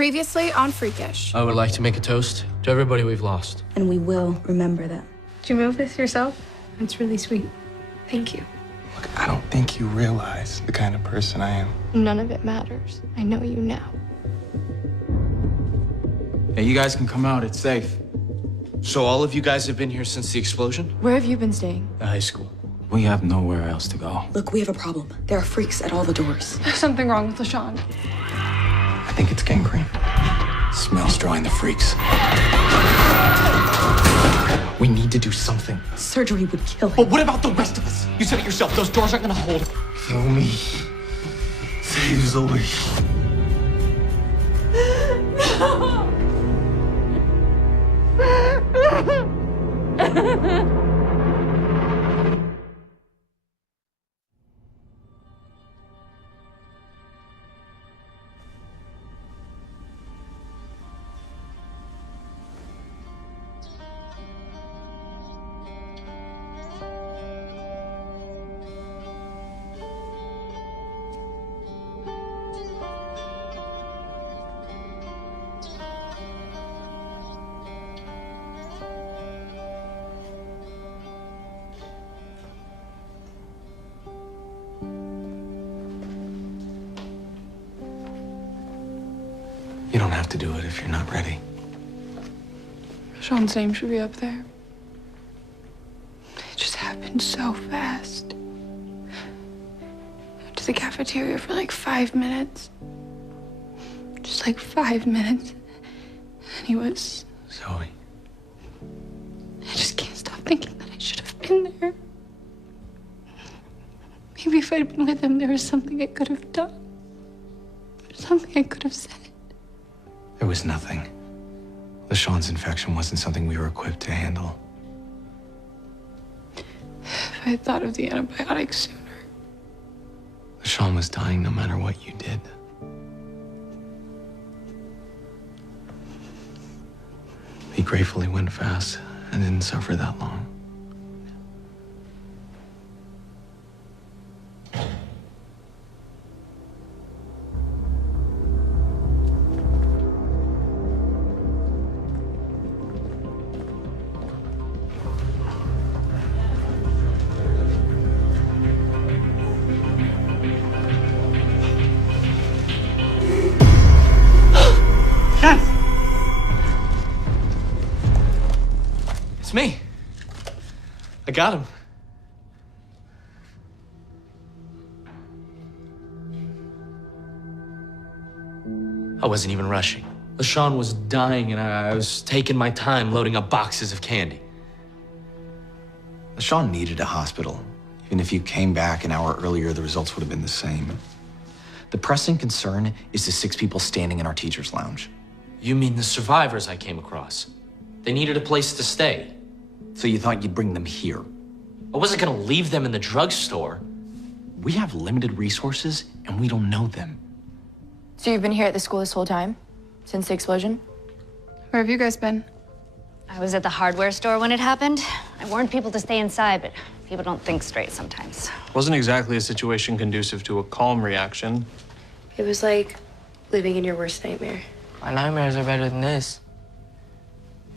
Previously on Freakish. I would like to make a toast to everybody we've lost. And we will remember them. Did you move this yourself? It's really sweet. Thank you. Look, I don't think you realize the kind of person I am. None of it matters. I know you now. Hey, you guys can come out. It's safe. So all of you guys have been here since the explosion? Where have you been staying? The high school. We have nowhere else to go. Look, we have a problem. There are freaks at all the doors. There's something wrong with LaShawn. I think it's gangrene. Smells drawing the freaks. We need to do something. Surgery would kill him. But what about the rest of us? You said it yourself. Those doors aren't gonna hold. Kill me. Save Zoe. You don't have to do it if you're not ready. LaShawn's name should be up there. It just happened so fast. Went to the cafeteria for like 5 minutes. Just like 5 minutes. And he was... Zoe. I just can't stop thinking that I should have been there. Maybe if I'd been with him, there was something I could have done. Something I could have said. There was nothing. LaShawn's infection wasn't something we were equipped to handle. If I had thought of the antibiotics sooner. LaShawn was dying no matter what you did. Be grateful he went fast and didn't suffer that long. It's me. I got him. I wasn't even rushing. LaShawn was dying and I was taking my time loading up boxes of candy. LaShawn needed a hospital. Even if you came back an hour earlier, the results would have been the same. The pressing concern is the 6 people standing in our teacher's lounge. You mean the survivors I came across? They needed a place to stay. So you thought you'd bring them here? I wasn't gonna leave them in the drugstore. We have limited resources and we don't know them. So you've been here at the school this whole time? Since the explosion? Where have you guys been? I was at the hardware store when it happened. I warned people to stay inside, but people don't think straight sometimes. Wasn't exactly a situation conducive to a calm reaction. It was like living in your worst nightmare. My nightmares are better than this.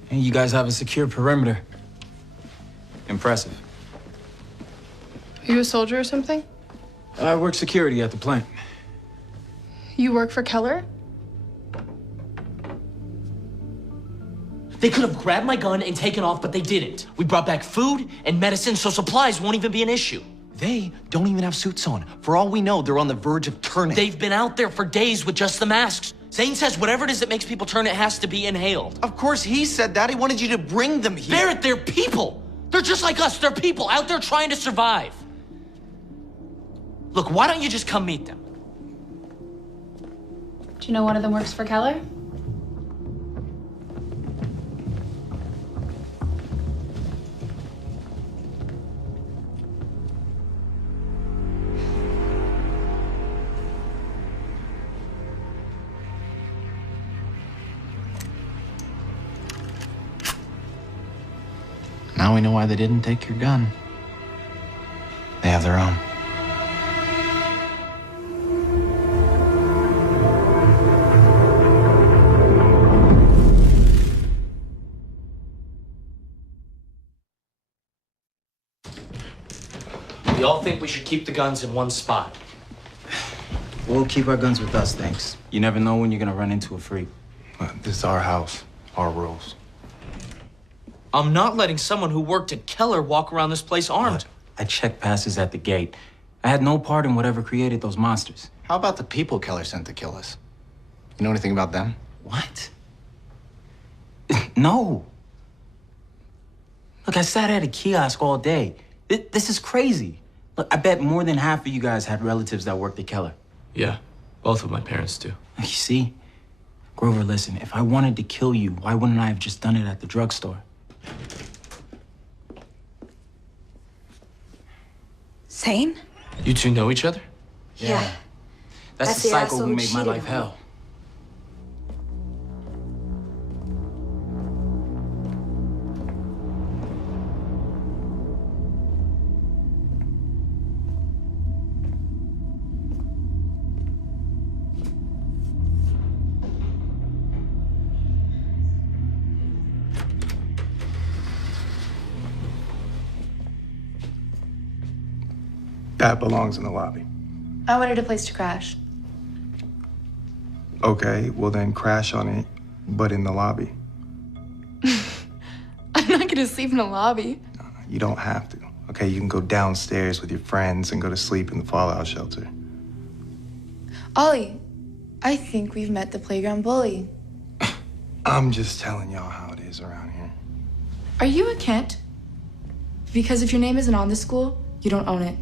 And you guys have a secure perimeter. Impressive. Are you a soldier or something? I work security at the plant. You work for Keller? They could have grabbed my gun and taken off, but they didn't. We brought back food and medicine, so supplies won't even be an issue. They don't even have suits on. For all we know, they're on the verge of turning. They've been out there for days with just the masks. Zane says whatever it is that makes people turn, it has to be inhaled. Of course he said that. He wanted you to bring them here. They're people. They're just like us. They're people out there trying to survive. Look, why don't you just come meet them? Do you know one of them works for Keller? Now we know why they didn't take your gun. They have their own. should keep the guns in one spot. We'll keep our guns with us, thanks. You never know when you're gonna run into a freak. This is our house, our rules. I'm not letting someone who worked at Keller walk around this place armed. I checked passes at the gate. I had no part in whatever created those monsters. How about the people Keller sent to kill us? You know anything about them? What? No. Look, I sat at a kiosk all day. This is crazy. Look, I bet more than half of you guys had relatives that worked at Keller. Yeah, both of my parents do. You see? Grover, listen, if I wanted to kill you, why wouldn't I have just done it at the drugstore? Sane? You two know each other? Yeah. That's the psycho who made my life hell. That belongs in the lobby. I wanted a place to crash. Okay, well then crash on it, but in the lobby. I'm not gonna sleep in a lobby. No, you don't have to. Okay, you can go downstairs with your friends and go to sleep in the fallout shelter. Ollie, I think we've met the playground bully. I'm just telling y'all how it is around here. Are you a Kent? Because if your name isn't on this school, you don't own it.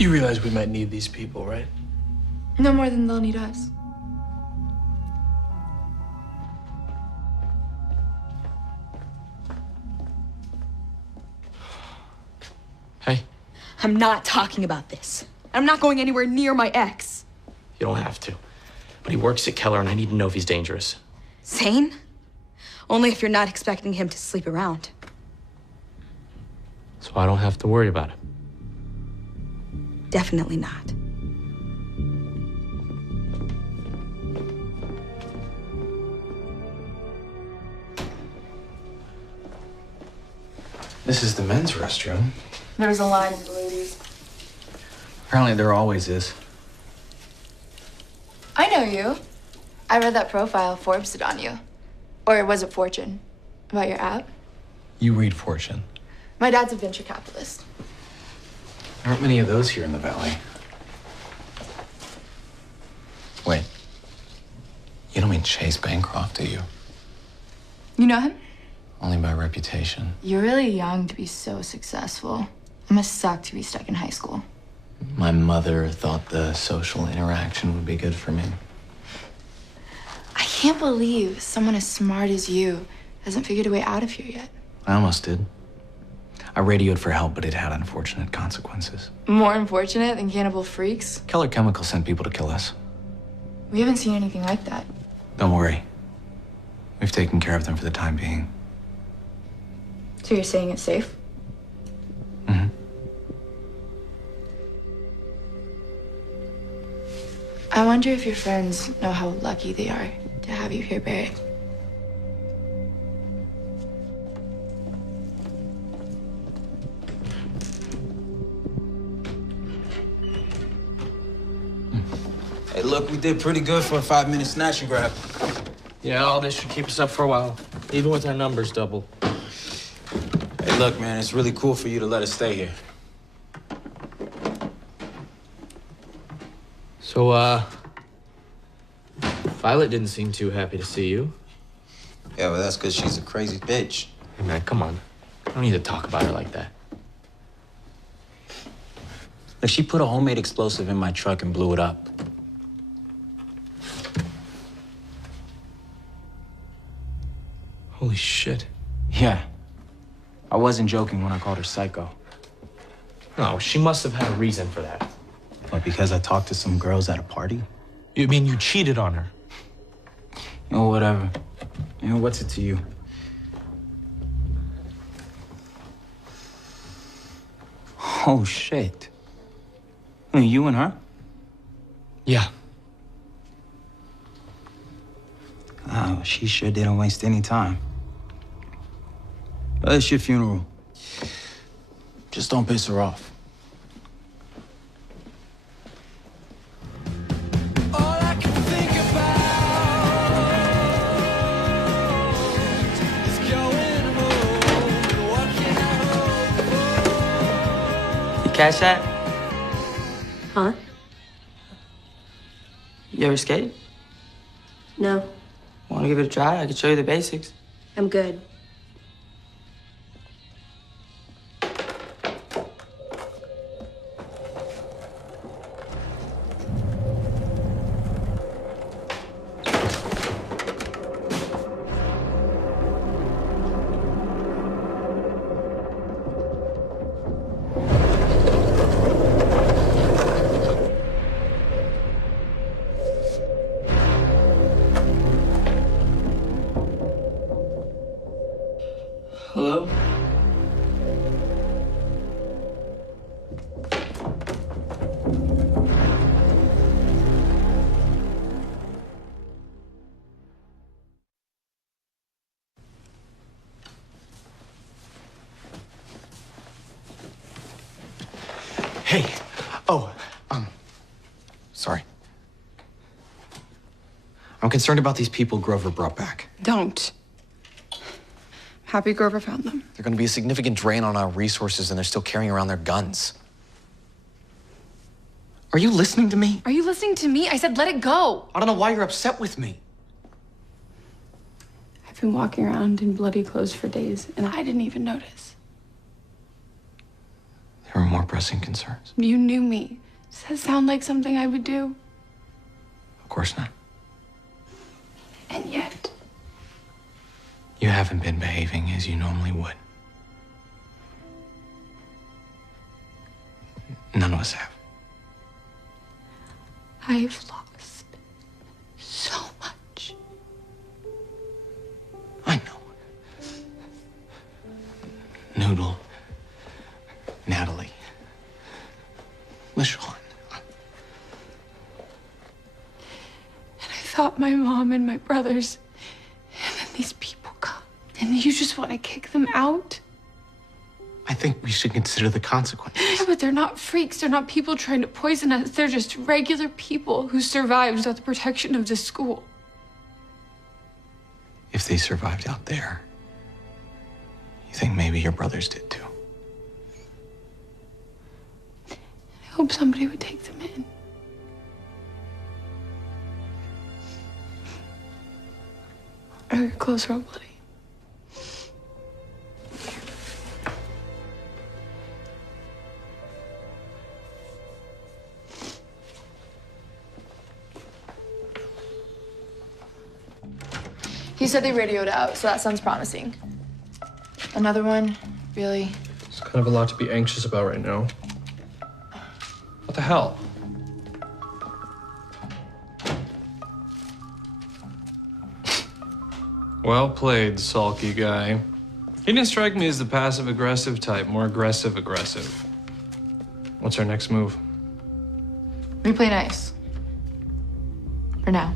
You realize we might need these people, right? No more than they'll need us. Hey, I'm not talking about this. I'm not going anywhere near my ex. you don't have to. But he works at Keller and I need to know if he's dangerous. Sane? Only if you're not expecting him to sleep around. So I don't have to worry about him. Definitely not. This is the men's restroom. There's a line in the ladies. Apparently there always is. I know you. I read that profile Forbes did on you. Or was it Fortune? About your app? You read Fortune. My dad's a venture capitalist. There aren't many of those here in the Valley. Wait. You don't mean Chase Bancroft, do you? You know him? Only by reputation. You're really young to be so successful. It must suck to be stuck in high school. My mother thought the social interaction would be good for me. I can't believe someone as smart as you hasn't figured a way out of here yet. I almost did. I radioed for help, but it had unfortunate consequences. More unfortunate than cannibal freaks? Keller Chemical sent people to kill us. We haven't seen anything like that. Don't worry. We've taken care of them for the time being. So you're saying it's safe? Mm-hmm. I wonder if your friends know how lucky they are to have you here buried. Hey, look, we did pretty good for a 5-minute snatch and grab. Yeah, all this should keep us up for a while, even with our numbers double. Hey, look, man, it's really cool for you to let us stay here. So, Violet didn't seem too happy to see you. Yeah, but that's because she's a crazy bitch. Hey, man, come on. I don't need to talk about her like that. Look, she put a homemade explosive in my truck and blew it up. Holy shit. Yeah. I wasn't joking when I called her psycho. No, she must have had a reason for that. But because I talked to some girls at a party? You mean you cheated on her? You know, whatever. You know, what's it to you? Oh, shit. You and her? Yeah. Wow, she sure didn't waste any time. It's your funeral. Just don't piss her off. You catch that? Huh? You ever skate? No, Want to give it a try? I can show you the basics. I'm good. Hello? Hey. Oh, sorry. I'm concerned about these people Grover brought back. Don't. Happy Grover found them. They're going to be a significant drain on our resources, and they're still carrying around their guns. Are you listening to me? Are you listening to me? I said let it go. I don't know why you're upset with me. I've been walking around in bloody clothes for days, and I didn't even notice. There are more pressing concerns. You knew me. Does that sound like something I would do? Of course not. And yet, You haven't been behaving as you normally would. None of us have. I've lost so much. I know. Noodle, Natalie, LaShawn. And I thought my mom and my brothers, and then these people come, and you just want to kick them out? I think we should consider the consequences. Yeah, but they're not freaks. They're not people trying to poison us. They're just regular people who survived without the protection of this school. If they survived out there, you think maybe your brothers did too? I hope somebody would take them in. Or your clothes are all bloody. He said they radioed out, so that sounds promising. Another one? Really? It's kind of a lot to be anxious about right now. What the hell? Well played, sulky guy. He didn't strike me as the passive-aggressive type, more aggressive-aggressive. What's our next move? We play nice. For now.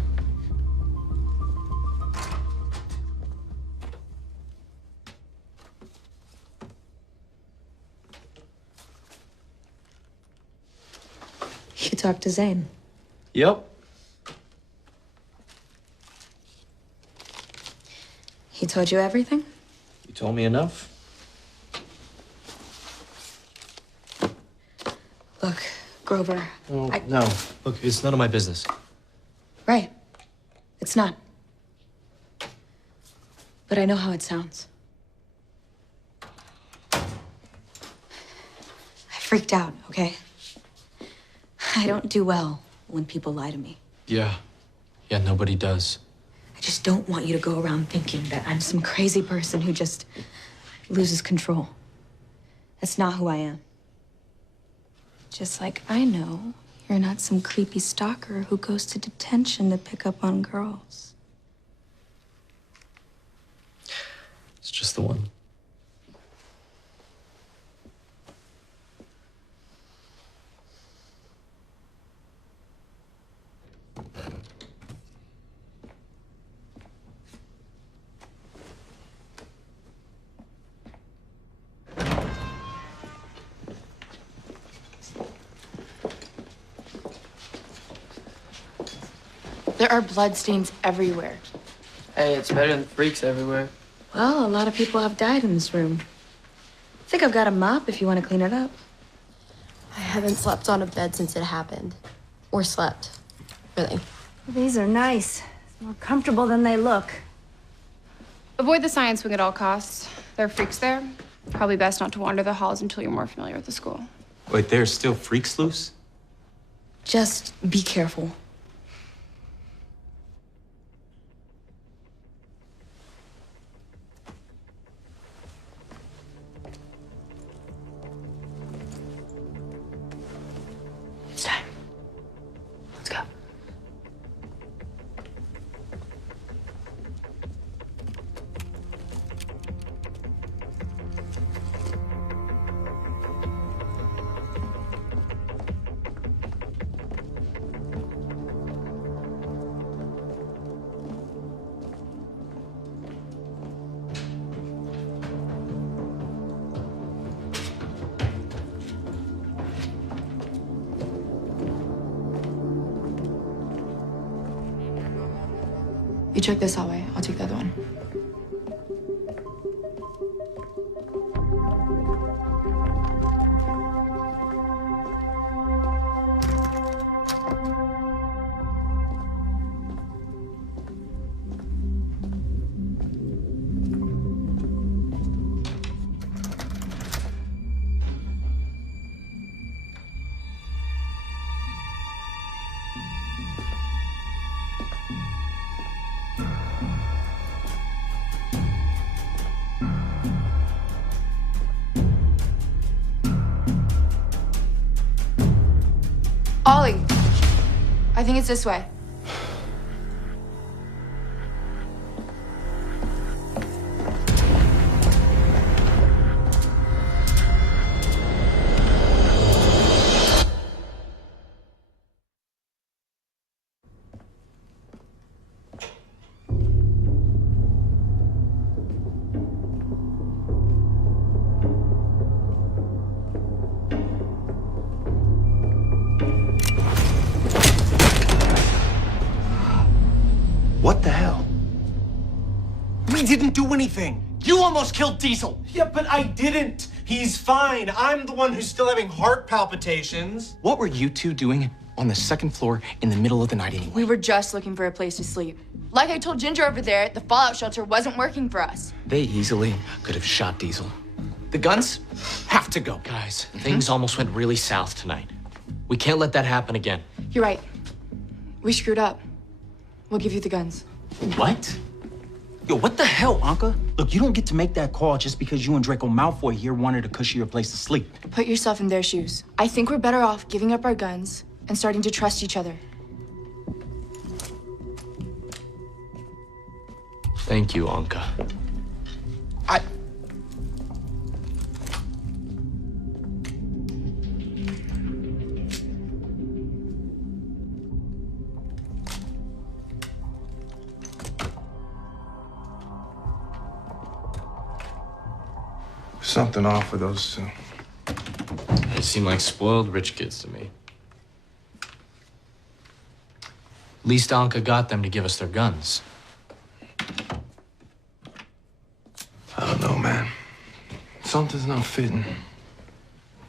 You talked to Zane. Yep. He told you everything? You told me enough. Look, Grover. Oh, no. Look, it's none of my business. Right. It's not. But I know how it sounds. I freaked out, okay? I don't do well when people lie to me. Yeah. Yeah, nobody does. I just don't want you to go around thinking that I'm some crazy person who just loses control. That's not who I am. Just like I know you're not some creepy stalker who goes to detention to pick up on girls. It's just the one. There are bloodstains everywhere. Hey, it's better than freaks everywhere. Well, a lot of people have died in this room. I think I've got a mop if you want to clean it up. I haven't slept on a bed since it happened. Or slept. Really. These are nice. It's more comfortable than they look. Avoid the science wing at all costs. There are freaks there. Probably best not to wander the halls until you're more familiar with the school. Wait, there's still freaks loose? Just be careful. It's time. Let's go. You check this hallway. I'll take the other one. Ollie, I think it's this way. What the hell? We didn't do anything. You almost killed Diesel. Yeah, but I didn't. He's fine. I'm the one who's still having heart palpitations. What were you two doing on the second floor in the middle of the night anyway? We were just looking for a place to sleep. Like I told Ginger over there, the fallout shelter wasn't working for us. They easily could have shot Diesel. The guns have to go. Guys, things almost went really south tonight. We can't let that happen again. You're right. We screwed up. We'll give you the guns. What? Yo, what the hell, Anka? Look, you don't get to make that call just because you and Draco Malfoy here wanted to cushion your place to sleep. Put yourself in their shoes. I think we're better off giving up our guns and starting to trust each other. Thank you, Anka. Something off with those two. They seem like spoiled rich kids to me. At least Anka got them to give us their guns. I don't know, man. Something's not fitting.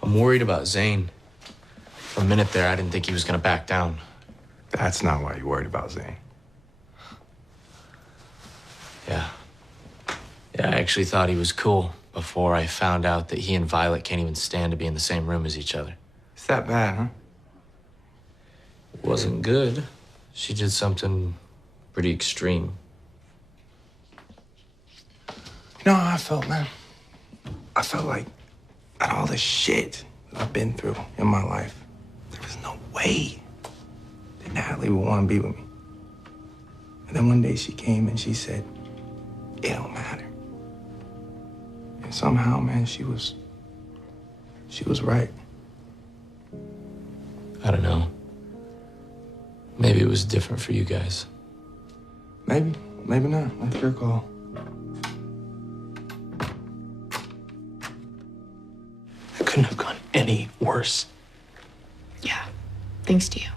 I'm worried about Zane. For a minute there, I didn't think he was gonna back down. That's not why you're worried about Zane. Yeah. Yeah, I actually thought he was cool before I found out that he and Violet can't even stand to be in the same room as each other. It's that bad, huh? It wasn't good. She did something pretty extreme. You know how I felt, man? I felt like at all the shit that I've been through in my life, there was no way that Natalie would want to be with me. And then one day she came and she said, it don't matter. And somehow, man, she was right. I don't know. Maybe it was different for you guys. Maybe, maybe not. That's your call. It couldn't have gone any worse. Yeah, thanks to you.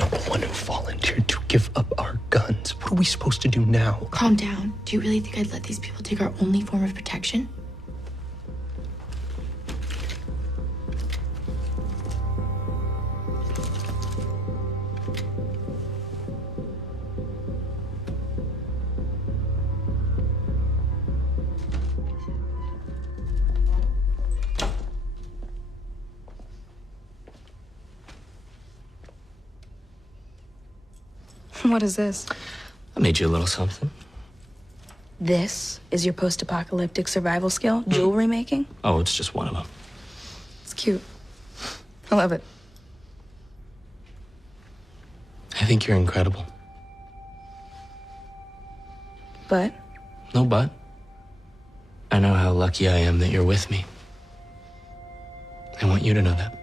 no one who volunteered to give up our guns. What are we supposed to do now? Calm down. Do you really think I'd let these people take our only form of protection? What is this? I made you a little something. This is your post-apocalyptic survival skill? Jewelry making? Oh, it's just one of them. It's cute. I love it. I think you're incredible. But? No but. I know how lucky I am that you're with me. I want you to know that.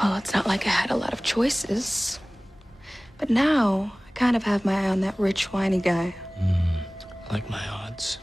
Well, it's not like I had a lot of choices. But now, I kind of have my eye on that rich, whiny guy. I like my odds.